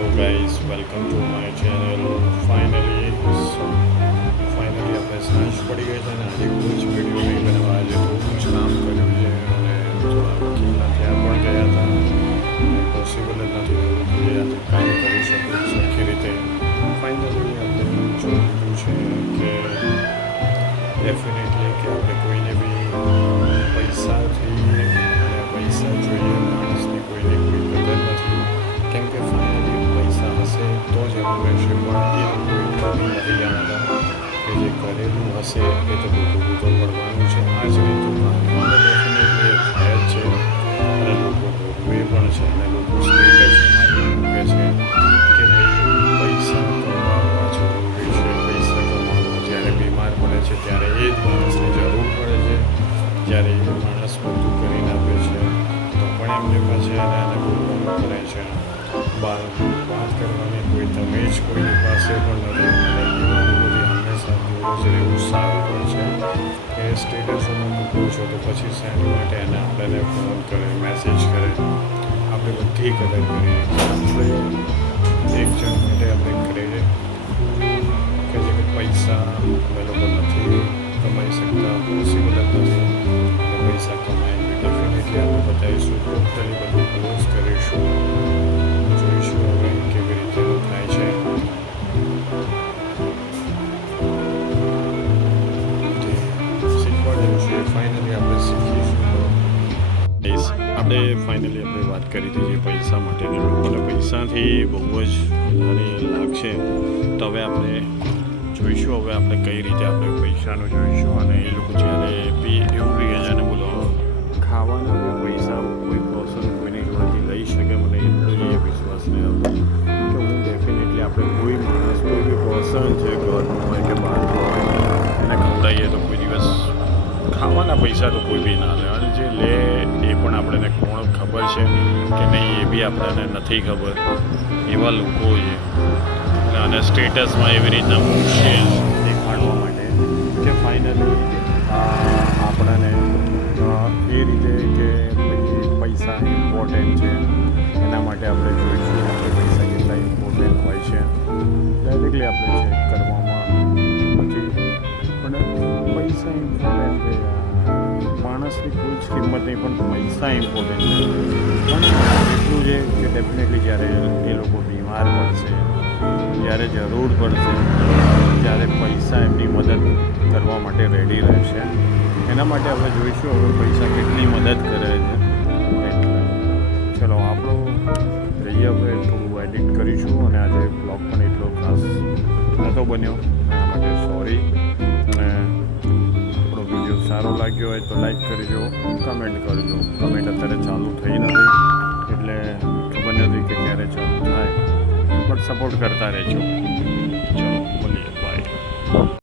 Hello guys, welcome to my channel. Finally આપણે સાંજ પડી ગઈ છે અને આજે કોઈ જ વિડીયો નહીં બનાવવા. આજે થોડું જ કામ કર્યું છે અને થોડા વકીલના ત્યાં પણ ગયા હતા. પોસિબલ જ નથી થયું કે આજે કામ કરી શકું સરખી રીતે. ફાઇનલી આપણે જોયું છે કે ડેફિનેટલી કે આપણે કોઈને બી પૈસાથી અને પૈસા જોઈએ માણસની કોઈને કોઈ કદર નથી. કેમ કે ફાઇનલી પૈસા હશે તો જ એવું રહેશે, પણ એ લોકો એટલા બી નથી જાણતા કે જે કરેલું હશે એ તો ભોગવવું તો પડવાનું છે. આજની તો ડેફિનેટલી થાય જ છે અને લોકો ભોગવે પણ છે અને લોકો સ્ટેટસમાં એ મૂકે છે કે ભાઈ પૈસા કમાવા જરૂરી છે. પૈસા કમાવા જ્યારે બીમાર પડે છે ત્યારે એ જ માણસની જરૂર પડે છે. જ્યારે એ માણસ બધું કરીને આપે છે તો પણ એમને પાસે એને બોલવાનું પડે છે. વાત કરવાની કોઈ તમે જ કોઈની પાસે પણ નથી. અને એમાં બધી હંમેશા દૂર જ રહેવું સારું હોય છે. એ સ્ટેટસોમાં મૂકવું છો તો પછી શેની માટે એને આપણને ફોન કરે, મેસેજ કરે, આપણે બધી કદર કરીએ. આપણે એક જણ માટે આપણે કરીએ કે જે કે પૈસા અમે લોકો નથી કમાઈ શકતા, પોસિબલ જ નથી. પૈસા કમાઈને ડેફિનેટલી આપણે બતાવીશું, ટોટલી બધું ક્લોઝ કરીશું. જોઈશું હવે કેવી રીતે થાય છે. શીખવા જેવું છે. ફાઇનલી આપણે શીખીશું. આપણે વાત કરી હતી જે પૈસા માટેની. લોકોને પૈસાથી બહુ જ વધારે લાગશે. તો હવે આપણે જોઈશું હવે આપણે કઈ રીતે આપણે પૈસાનું જોઈશું. અને એ લોકો જ્યારે બી એવું બી છે ને બોલો ખાવાના બી પૈસા કોઈ પર્સન કોઈની જોડેથી લઈ શકે. મને એટલો જ એ વિશ્વાસ નહીં આવતો કે હું ડેફિનેટલી આપણે કોઈ માણસ કોઈ બી પર્સન છે ઘરનું હોય કે બહારનું હોય એને ખવડાવીએ તો કોઈ દિવસ ખાવાના પૈસા તો કોઈ બી ના લે. અને જે લે એ પણ આપણને કોણ ખબર છે કે નહીં એ બી આપણને નથી ખબર. એવા લોકો છે અને સ્ટેટસમાં એવી રીતના મૂકશે દેખાડવા માટે કે ફાઇનલી આપણને એ રીતે કે ભાઈ પૈસા ઇમ્પોર્ટન્ટ છે. એના માટે આપણે જોઈશું આપણે પૈસા કેટલા ઇમ્પોર્ટન્ટ હોય છે. ડાયરેક્ટલી આપણે ચેક કરવામાં નથી, પણ પૈસા ઇમ્પોર્ટન્ટ છે. માણસની કોઈ જ કિંમત નહીં, પણ પૈસા ઇમ્પોર્ટન્ટ છે. પણ એટલું છે કે ડેફિનેટલી જ્યારે એ લોકો બીમાર પડશે, જ્યારે જરૂર પડશે, ત્યારે પૈસા એમની મદદ કરવા માટે રેડી રહેશે. એના માટે આપણે જોઈશું હવે પૈસા કેટલી મદદ કરે છે. એટલે ચલો આપણો રહીએ હવે થોડું એડિટ કરીશું. અને આજે બ્લોગ પણ એટલો ખાસ નહોતો બન્યો, એના માટે સોરી. અને આપણો વિડીયો સારો લાગ્યો હોય તો લાઈક કરજો, કમેન્ટ કરજો. કમેન્ટ અત્યારે ચાલુ થઈ નથી એટલે ખબર નથી કે ક્યારે ચાલુ થાય, બટ સપોર્ટ કરતા રહેજો. ચલો મળીએ, બાય.